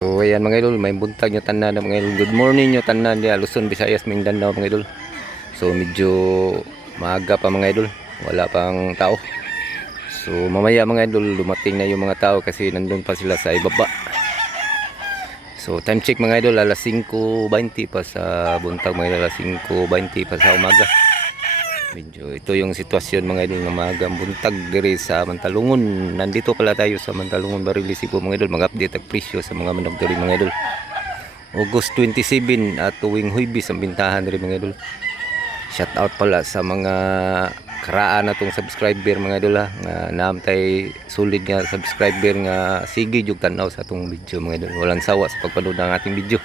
So ayan mga idol, may buntag nyo tanan mga idol. Good morning nyo tanan diya Luzon, Visayas, Mindanao mga idol. So medyo maaga pa mga idol, wala pang tao. So mamaya mga idol, dumating na yung mga tao kasi nandun pa sila sa ibaba. So time check mga idol, alas 5:20 pa sa buntag mga idol, alas 5:20 pa sa umaga. Medyo ito yung sitwasyon mga idol ng maagang buntag diri sa Mantalungon. Nandito pala tayo sa Mantalungon, Barili, Cebu mga idol. Mag-update ang presyo sa mga manok diri mga idol. August 27 at tuwing Huwebes ang bintahan diri mga idol. Shout out pala sa mga karaan natong subscriber mga idol ha, nga naamtay solid nga subscriber nga sige jug tanaw sa atong video mga idol. Walang sawa sa pagpanood ng ating video.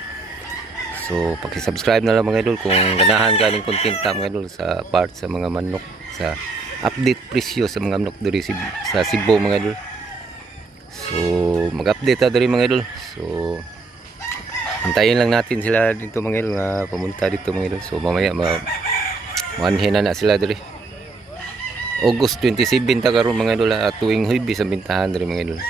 So paki-subscribe na lang mga idol kung ganahan ka ning content mga idol sa part sa mga manok, sa update presyo sa mga manok diri sa Cebu mga idol. So mag-update ta diri mga idol. So hintayin lang natin sila dito mga idol nga pumunta dito mga idol. So mamaya manhin na sila diri. August 27 ta karon mga idol at tuwing Huwebes ang bintahan diri mga idol.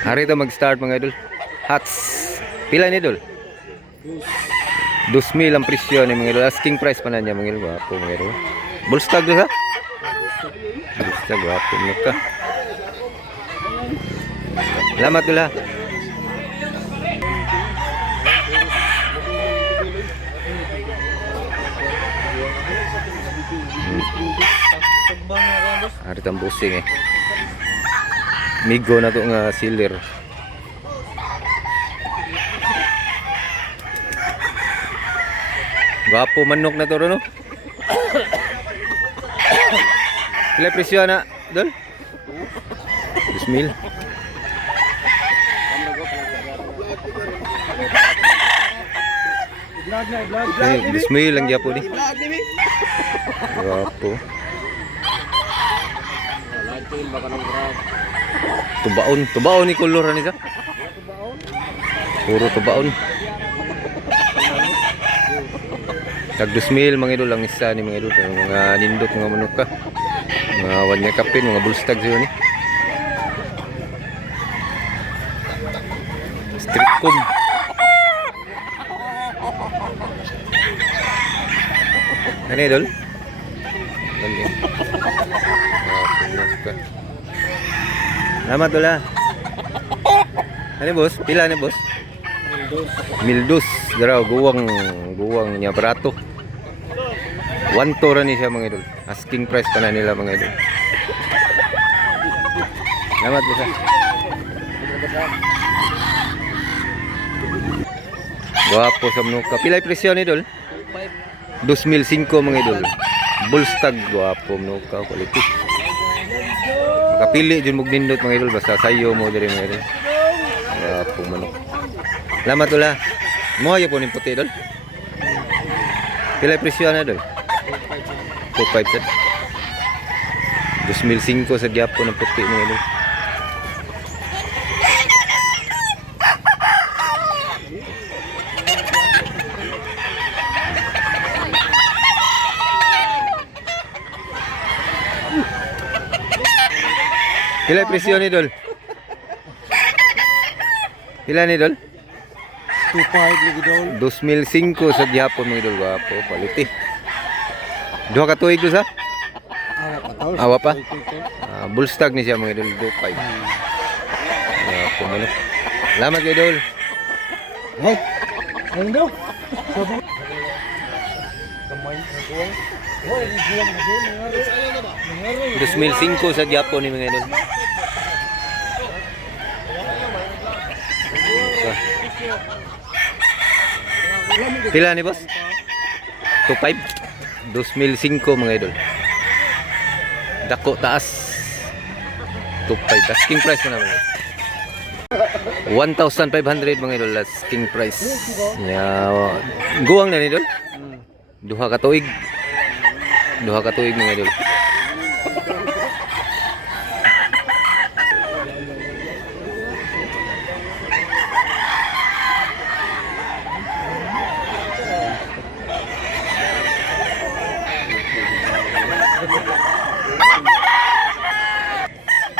Hari ito mag-start mga idol. Hats. Pila ni idol? 2,000 ang presyo ni mga idol. Asking price pa na niya mga idol. Wapo mga idol. Bullstag doon ha? Bullstag. Wapo mga ka. Salamat doon ha. Hari ito ang busing eh. Migo na to nga sealer. Gwapo manok na to no? Pila presyo na dol? 2,000. Ay, 2,000 lang gyapo ni. Gwapo. Tubaon ni kolor ani sa. Puro tubaon. Tag 2,000 mga idol ang isa ni mga idol, mga nindot mga manok ka. Mga wanya kapin, mga bullstag siya ni. Street com. Ano idol? Dali. Salamat wala. Ano boss? Pila ni boss? Mildus. Daraw guwang niya barato. 1 to ra ni siya mga idol. Asking price pa na nila mga idol. Salamat boss. Guwapo sa manuka. Pila presyo ni idol? 2,005 mga idol. Bullstag guwapo manuka, quality. Kapili dyan magnindot mga idol, basta sayo mo diri mga idol. Pong manok. Salamat wala. Mo ayo po ning puti idol. Pila presyo na idol? 2,500 sad. 2,005 sa gyapon ng puti mga idol. Pila presyo ni idol? Pila ni idol? 2,500 idol. 2,005 sa gyapon mga idol, guwapo, quality. Duha ka tuig do sa? Awa pa? Bullstag ni siya mga idol, 2,500. Guwapo manok. Salamat kay idol. Hey, ano daw? 2,005 sa gyapon ni mga idol. Pila ni boss? 2,500. 2,005 mga idol. Dako taas. 2,500. Asking price mo na mga idol. 1,500 mga idol. Asking price. Guwang na ni idol? Duha ka tuig mga idol.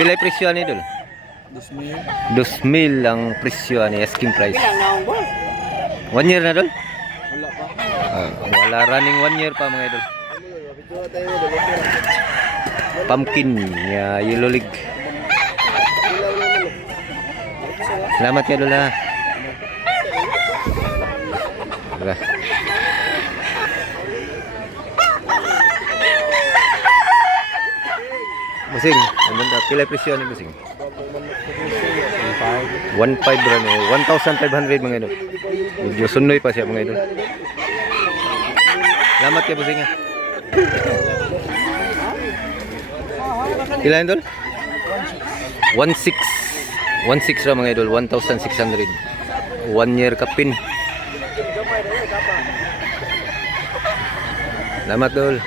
Pila yung presyo ni Idol? 2,000 ang presyo ni asking price. Bilang naong boss. 1 year na Idol? Wala pa. Wala running 1 year pa mga Idol. Pumpkin ya yellow league. Salamat kay Idol ha. Wala. Busing, pila presyo ni Busing? 1,500 ran eh. 1,500 mga Idol. Medyo sunoy pa siya mga Idol. Salamat kay Busing ha. Pila Idol? 1,600. 1,600 ra mga Idol. 1,600. 1 year kapin. Salamat Idol.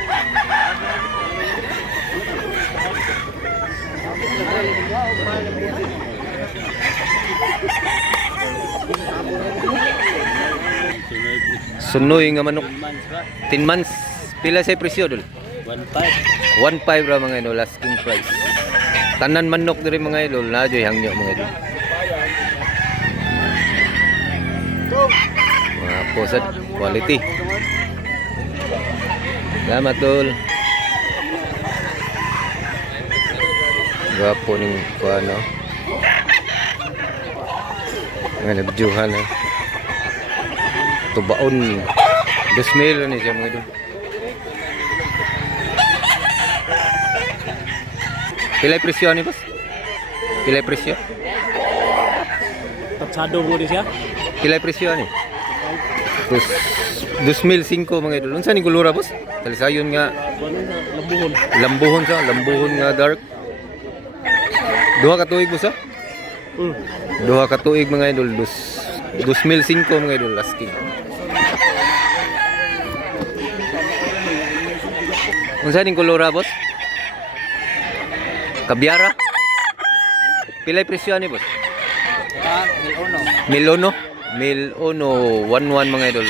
Sunoy nga manok. 10 months. Pila sa presyo Idol? 1,500 ra mga Idol. Asking price. Tanan manok diri mga Idol. Nadyoy hangyo mga Idol. Mga posad. Quality. Salamat Idol. Gwapo ning kuano. Nga nagjuhan ha. Tubaon. 2,000 ni siya mga Idol. Pilay presyo ni boss? Pilay presyo? Tatsado mo din siya. Pilay presyo ni? 2,005 mga Idol. Unsa ni kulura boss? Talisayon nga Lambuhon. lambuhon sa, lambuhon nga dark. Duha ka tuig boss ha? Duha ka tuig mga Idol. 2,005 mga Idol asking. Unsa ning kulura boss? Kabyara? Pilay presyo ni boss? Milono. Milono 11 mga Idol.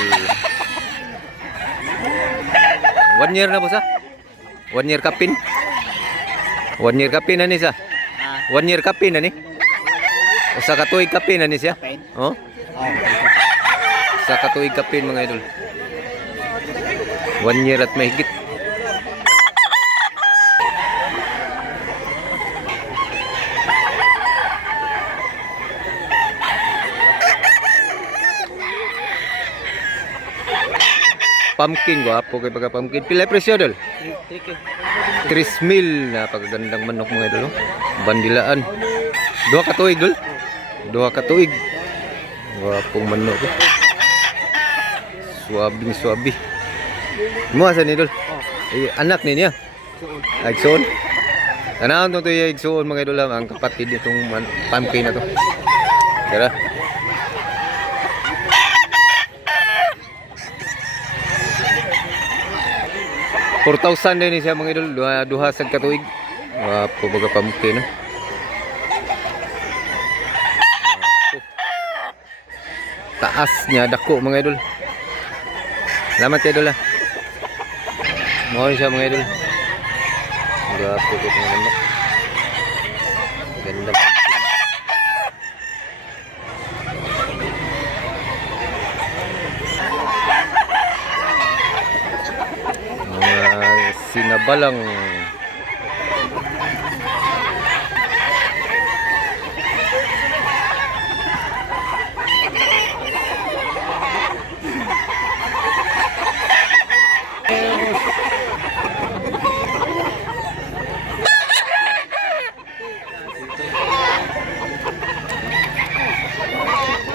1 year na boss ha? 1 year kapin? 1 year kapin na ni sa? 1 year kapin na ni? Usa ka tuig kapin na ni siya? Oh? Usa ka tuig kapin mga Idol. 1 year at mahigit. Pumpkin, gwapo kay pagka pumpkin. Pila presyo Idol? 3,000 na pagagandang manok mga Idol. Oh. Bandilaan. Duha ka tuig Idol. Duha ka tuig. Gwapong manok. Oh. Suabing suabi. Mo asan Idol? Eh, anak ni niya. Igsoon. Tanawon to yung igsoon mga Idol. Ang kapatid nitong pumpkin na to. Tara. $4,000 din siya mga Idol. Duha sa katuig. Wapo baga pumpkin. Taas niya dako mga Idol. Salamat Idol ha. Mohon siya mga Idol. Wapo ko mga manok. Ganda. Sinabalang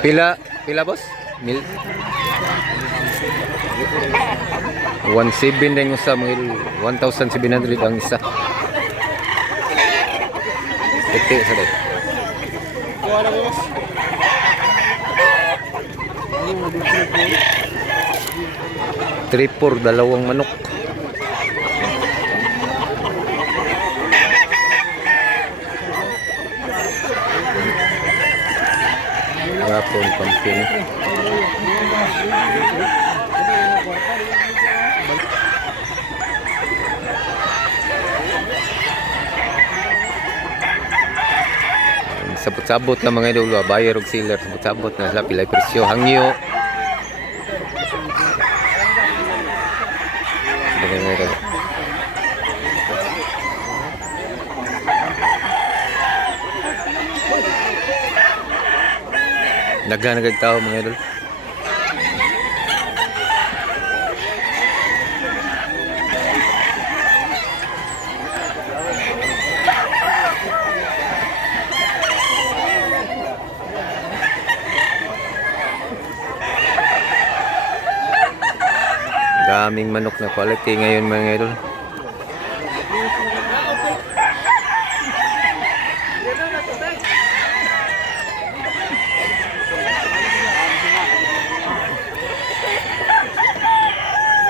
pila boss? 1,700 din isa mga 1,700 ang isa. Ito sa dito. Kuha na boss. 3-4 dalawang manok. Rapon pumpkin. sabot ka mga idol, buyer og seller, sabot na sa pilay presyo, hangyo. Daghan mga idol. Daghan na kag tao mga idol. Daming manok na quality ngayon mga idol.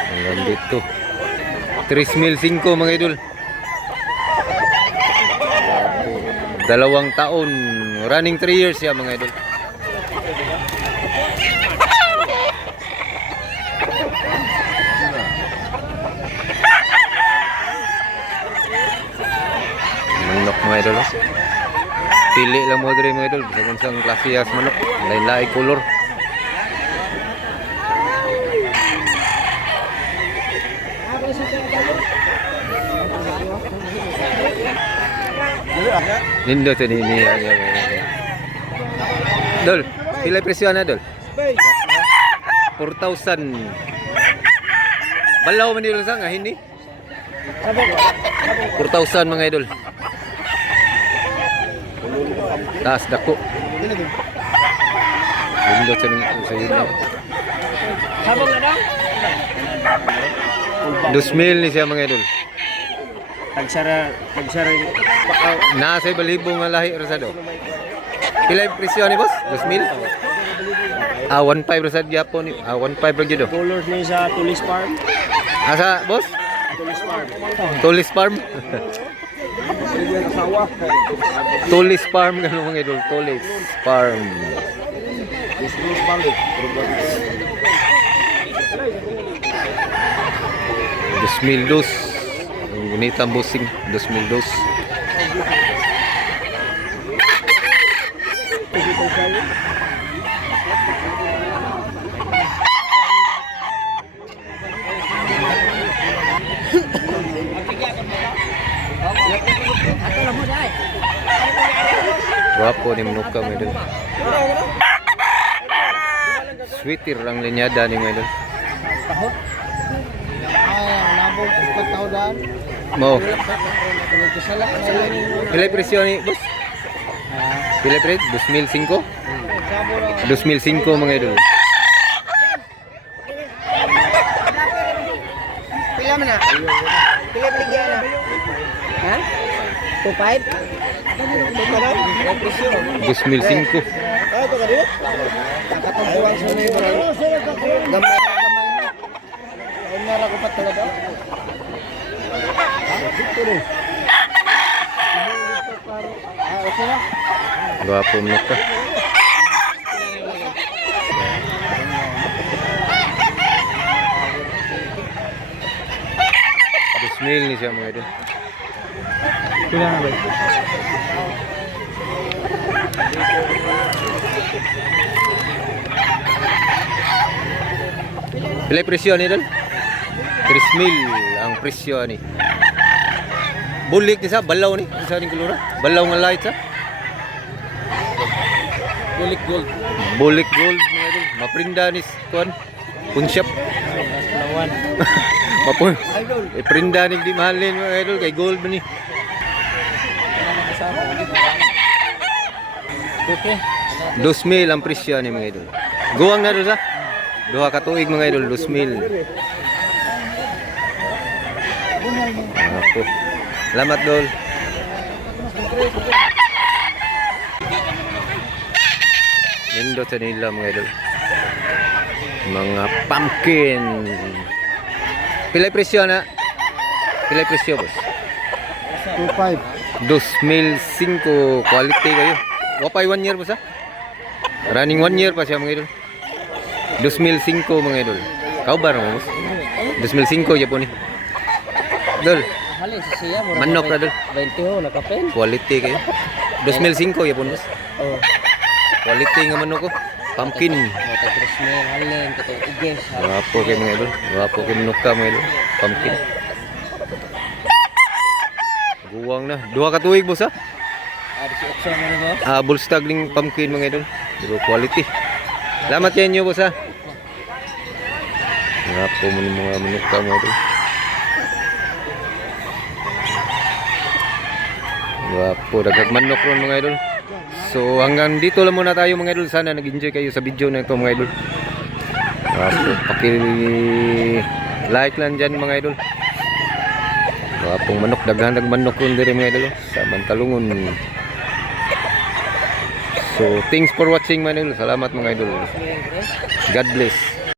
Hanggang dito 3,500 mga idol. 2 taon, running 3 years ya mga idol. Manok mga idol. Pili lang mo diri mga idol, bisag unsang klase as manok, lain-lain color. Lindo to ni Dol, pila presyo na Dol? 4,000. Balaw man nila sa nga hindi. 4,000 mga idol. Taas dako. Lindo to ni sa inyo. Sabong na daw? 2,000 ni siya mga idol. Tagsara Nasa balibo nga lahi ra sa do. Pila yung presyo ni boss? 2,000? 1,500 ra sa gyapon ni. 1,500 ra gyud do. colors ni sa Tulis Farm. Asa boss? Tulis Farm. Tulis Farm. Tulis Farm gano mga idol, Tulis Farm. Dos ang gunitang busing 2,002. Guwapo ni Manuka mga idol. Sweeter ang linyada ni mga idol. Mo. Pilay presyo ni boss? Pilay presyo? 2,500? 2,500 mga idol. Pila man na? Pila bigyan na? Ha? 2,500? 2,500. Ah, ito ka rin? Nakatungkuhan sa mga iba. Gamay na. Ayun na ko pa talaga. Ito rin. Okay na. Guwapo Manuka. Mil ni siya mga idol. Pila na ba? Pila presyo ni idol? 3,000 ang presyo ni. Bulik ni sa balaw ni, sa ning kulura. Balaw nga light sa. Bulik gold. Bulik gold mga idol. Maprinda ni kuan. Punshop. Lawan. Mapun. Prinda ni di mahalin mga idol kay gold man ni. Okay. 2,000 ang presyo ni mga idol. Guwang na do sa. Duha ka tuig mga idol, 2,000. Apo. Salamat dol. Lindo sa nila mga idol. Mga pumpkin. Pilay presyo na? Pilay presyo boss? 2,500. 2,500 quality kayo. Wapay 1 year boss ha? Running 1 year pa siya mga idol. 2,500 mga idol. Kau ba mo boss? 2,500 Japon ni. Dol. Halin sa siya. Manok na dol. 20 ho, nakapen. Quality kayo. 2,500 Japon boss. Oh. Quality nga manok ko. Pumpkin. Mata Christmas, halin, katong uges. Wapo kay mga idol. Wapo kay manok ka mga idol. Pumpkin. Guwang na. Duha ka tuig boss ha? Si Oksa mo na ba? Bullstag ning pumpkin mga idol. Pero quality. Salamat yan nyo boss ha. Wapo mo ni mga manok ka mga idol. Wapo. Dagag manok ron mga idol. So hanggang dito lang muna tayo mga idol. Sana nag-enjoy kayo sa video na ito mga idol. Paki-like lang dyan mga idol. Wapong manok, daghan manok ron dire mga idol. Sa Mantalungon. So thanks for watching mga idol. Salamat mga idol. God bless.